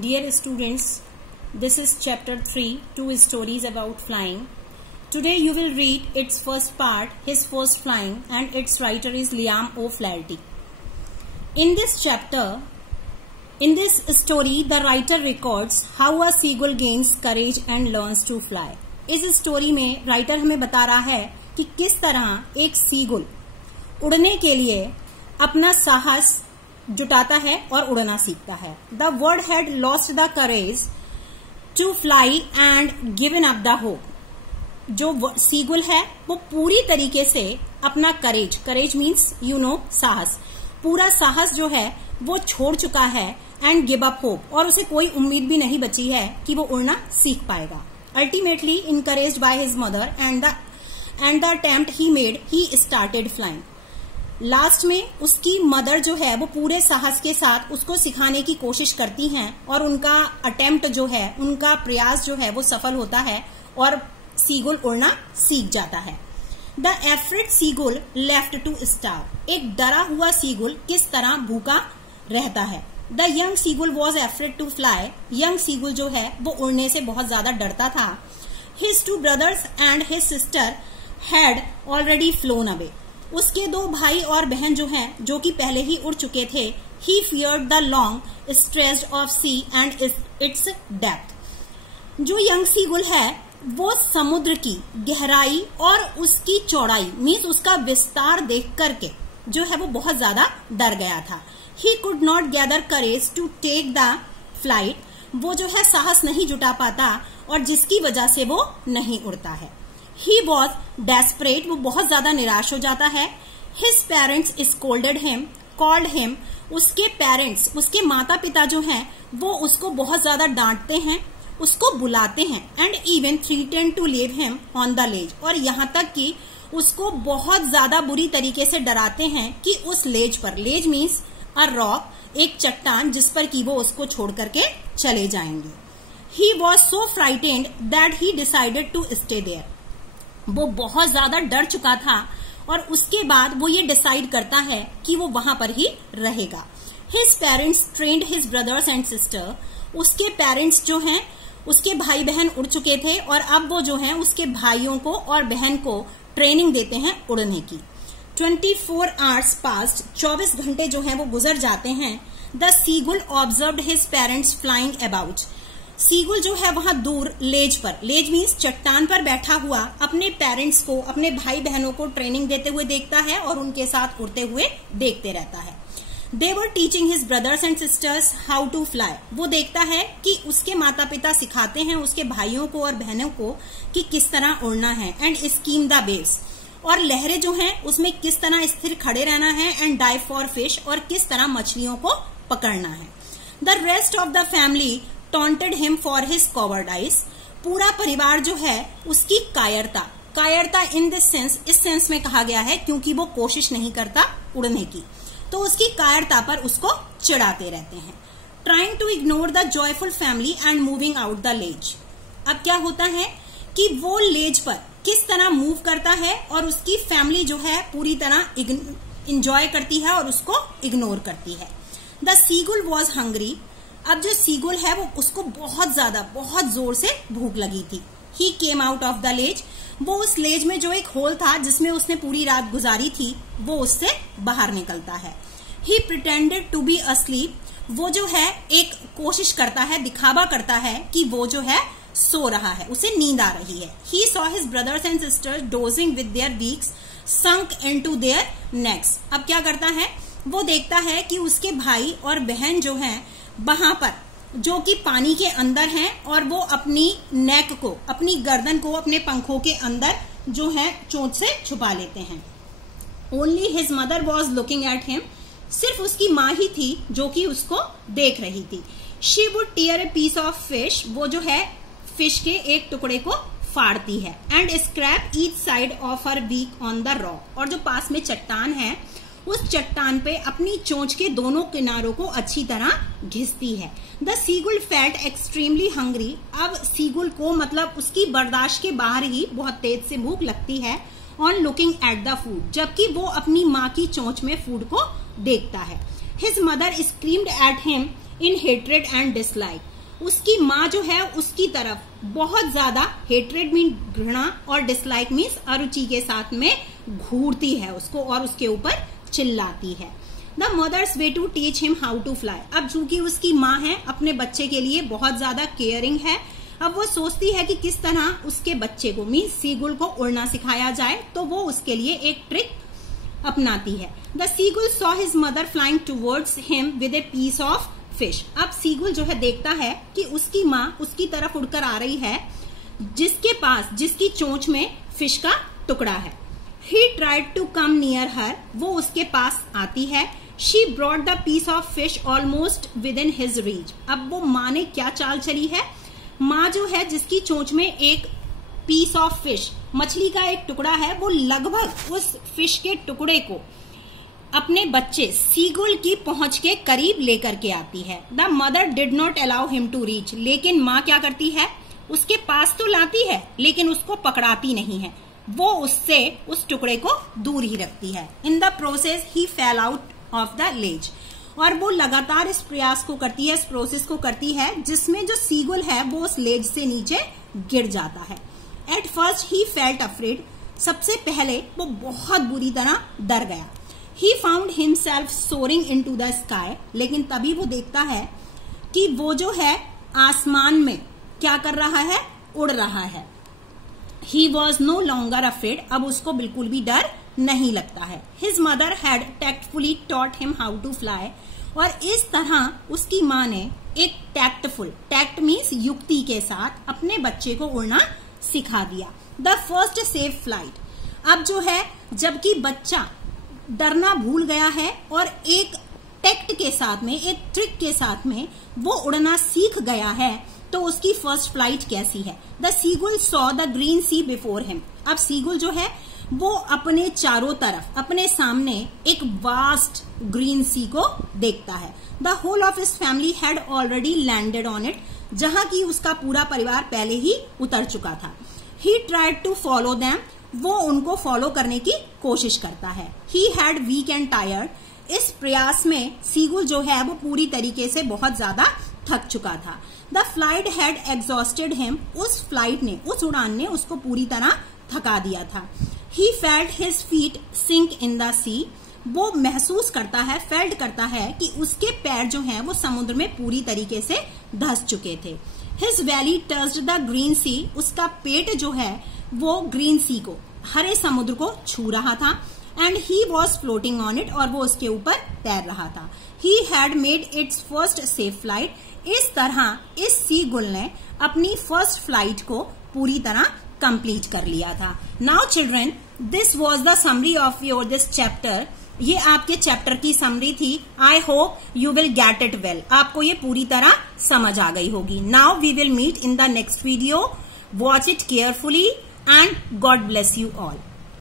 Dear students, this is chapter 3, 2 stories about flying. Today you will read its first part, His First Flying, and its writer is Liam O'Flaherty. In this chapter, in this story, the writer records how a seagull gains courage and learns to fly. इस story में writer हमें बता रहा है कि किस तरह एक सीगुल उड़ने के लिए अपना साहस जुटाता है और उड़ना सीखता है. The word had lost the courage to fly and given up the hope. जो सीगुल है वो पूरी तरीके से अपना करेज मीन्स साहस, पूरा साहस जो है वो छोड़ चुका है एंड गिव अप होप, और उसे कोई उम्मीद भी नहीं बची है कि वो उड़ना सीख पाएगा. Ultimately encouraged by his mother and the attempt he made, he started flying. Last में उसकी मदर जो है वो पूरे साहस के साथ उसको सिखाने की कोशिश करती हैं और उनका अटेम्प्ट जो है, उनका प्रयास जो है वो सफल होता है और सीगुल उड़ना सीख जाता है. The afraid seagull left to starve. एक डरा हुआ सीगुल किस तरह भूखा रहता है. The young seagull was afraid to fly. Young seagull जो है वो उड़ने से बहुत ज्यादा डरता था. His two brothers and his sister had already flown away. उसके दो भाई और बहन जो हैं, जो कि पहले ही उड़ चुके थे. He feared the long stretch of sea and its depth. जो यंग सीगुल है वो समुद्र की गहराई और उसकी चौड़ाई मीन्स उसका विस्तार देख करके जो है वो बहुत ज्यादा डर गया था. He could not gather courage to take the flight. वो जो है साहस नहीं जुटा पाता और जिसकी वजह से वो नहीं उड़ता है. He was desperate. वो बहुत ज्यादा निराश हो जाता है. His parents scolded him, called him. उसके पेरेंट्स, उसके माता पिता जो हैं वो उसको बहुत ज्यादा डांटते हैं, उसको बुलाते हैं. And even threatened to leave him on the ledge. और यहाँ तक कि उसको बहुत ज्यादा बुरी तरीके से डराते हैं कि उस लेज पर, लेज मीन्स अ रॉक, एक चट्टान जिस पर कि वो उसको छोड़ करके चले जाएंगे. He was so frightened that he decided to stay there. वो बहुत ज्यादा डर चुका था और उसके बाद वो ये डिसाइड करता है कि वो वहां पर ही रहेगा. His parents trained his brothers and sister. उसके पेरेंट्स जो हैं, उसके भाई बहन उड़ चुके थे और अब वो जो हैं उसके भाइयों को और बहन को ट्रेनिंग देते हैं उड़ने की. 24 आवर्स पास्ट. 24 घंटे जो हैं वो गुजर जाते हैं. The seagull observed his parents flying about. Seagull जो है वहां दूर लेज पर, लेज मीन्स चट्टान पर बैठा हुआ अपने पेरेंट्स को, अपने भाई बहनों को ट्रेनिंग देते हुए देखता है और उनके साथ उड़ते हुए देखते रहता है. They were teaching his brothers and sisters how to fly. वो देखता है कि उसके माता पिता सिखाते हैं उसके भाइयों को और बहनों को कि किस तरह उड़ना है. And scheme the waves. और लहरें जो हैं उसमें किस तरह स्थिर खड़े रहना है. And dive for fish. और किस तरह मछलियों को पकड़ना है. The rest of the family taunted him for his cowardice. पूरा परिवार जो है उसकी कायरता इन दिस सेंस, इस सेंस में कहा गया है क्योंकि वो कोशिश नहीं करता उड़ने की, तो उसकी कायरता पर उसको चिढ़ाते रहते हैं. Trying to ignore the joyful family and moving out the ledge. अब क्या होता है कि वो लेज पर किस तरह मूव करता है और उसकी फैमिली जो है पूरी तरह इंजॉय करती है और उसको इग्नोर करती है. The seagull was hungry. अब जो सीगुल है वो उसको बहुत जोर से भूख लगी थी. He came out of the ledge. वो उस लेज में जो एक होल था जिसमें उसने पूरी रात गुजारी थी वो उससे बाहर निकलता है. ही प्रिटेंडेड टू बी अस्लीप. वो जो है एक कोशिश करता है, दिखावा करता है कि वो जो है सो रहा है, उसे नींद आ रही है. He saw his brothers and sisters dosing with their beaks sunk into their next. अब क्या करता है, वो देखता है कि उसके भाई और बहन जो हैं वहां पर जो कि पानी के अंदर हैं और वो अपनी नेक को, अपनी गर्दन को अपने पंखों के अंदर जो है चोंच से छुपा लेते हैं. Only his mother was looking at him. सिर्फ उसकी माँ ही थी जो कि उसको देख रही थी. She would tear a piece of fish. वो जो है फिश के एक टुकड़े को फाड़ती है. And scrape each side of her beak on the rock. और जो पास में चट्टान है उस चट्टान पे अपनी चोंच के दोनों किनारों को अच्छी तरह घिसती है. The seagull felt extremely hungry. अब सीगुल को मतलब उसकी बर्दाश्त के बाहर ही बहुत तेज से भूख लगती है. On looking at the food. जबकि वो अपनी माँ की चोंच में फूड को देखता है. His mother screamed at him in hatred and dislike. उसकी माँ जो है उसकी तरफ बहुत ज्यादा, हेट्रेड मीन घृणा और डिसलाइक मीन्स अरुचि के साथ में घूरती है उसको और उसके ऊपर चिल्लाती है। The mother's way to teach him how to fly. अब चूंकि उसकी माँ है अपने बच्चे के लिए बहुत ज्यादा केयरिंग है, अब वो सोचती है कि किस तरह उसके बच्चे को मीन्स सीगुल को उड़ना सिखाया जाए, तो वो उसके लिए एक ट्रिक अपनाती है। The seagull saw his mother flying towards him with a piece of fish. अब सीगुल जो है देखता है कि उसकी माँ उसकी तरफ उड़कर आ रही है जिसकी चोंच में फिश का टुकड़ा है। He tried to come near her, वो उसके पास आती है। She brought the piece of fish almost within his reach. अब वो माँ ने क्या चाल चली है, माँ जो है जिसकी चोंच में एक पीस ऑफ फिश, मछली का एक टुकड़ा है, वो लगभग उस फिश के टुकड़े को अपने बच्चे सीगुल की पहुंच के करीब लेकर के आती है। The mother did not allow him to reach, लेकिन माँ क्या करती है, उसके पास तो लाती है लेकिन उसको पकड़ाती नहीं है, वो उससे उस टुकड़े को दूर ही रखती है। In the process he fail out of the ledge. और वो लगातार इस प्रयास को करती है, इस प्रोसेस को करती है जिसमें जो सीगुल है वो उस लेज से नीचे गिर जाता है। At first he felt afraid, सबसे पहले वो बहुत बुरी तरह डर गया। He found himself soaring into the sky, लेकिन तभी वो देखता है कि वो जो है आसमान में क्या कर रहा है, उड़ रहा है। He was no longer afraid, अब उसको बिल्कुल भी डर नहीं लगता है। His mother had tactfully taught him how to fly, और इस तरह उसकी माँ ने एक टैक्टफुल, टैक्ट मीन्स युक्ति के साथ अपने बच्चे को उड़ना सिखा दिया। The first safe flight. अब जो है जबकि बच्चा डरना भूल गया है और एक टैक्ट के साथ में, एक ट्रिक के साथ में वो उड़ना सीख गया है, तो उसकी फर्स्ट फ्लाइट कैसी है। The seagull saw the green sea before him. अब सीगुल जो है वो अपने चारों तरफ, अपने सामने एक वास्ट ग्रीन सी को देखता है। The whole of his family had already landed on it, जहां की उसका पूरा परिवार पहले ही उतर चुका था। He tried to follow them, वो उनको फॉलो करने की कोशिश करता है। He had weak and tired. इस प्रयास में सीगुल जो है वो पूरी तरीके से बहुत ज्यादा थक चुका था। The flight had exhausted him, उस फ्लाइट ने, उस उड़ान ने उसको पूरी तरह थका दिया था। He felt his feet sink in the sea, वो महसूस करता है, फेल्ट करता है कि उसके पैर जो हैं वो समुद्र में पूरी तरीके से धंस चुके थे। His belly touched the green sea, उसका पेट जो है वो ग्रीन सी को, हरे समुद्र को छू रहा था। And he was floating on it, और वो उसके ऊपर तैर रहा था। He had made it's first safe flight. इस तरह इस सीगुल ने अपनी फर्स्ट फ्लाइट को पूरी तरह कंप्लीट कर लिया था। Now children, this was the summary of your this chapter. ये आपके चैप्टर की समरी थी। I hope you will get it well. आपको ये पूरी तरह समझ आ गई होगी। Now we will meet in the next video. Watch it carefully and God bless you all.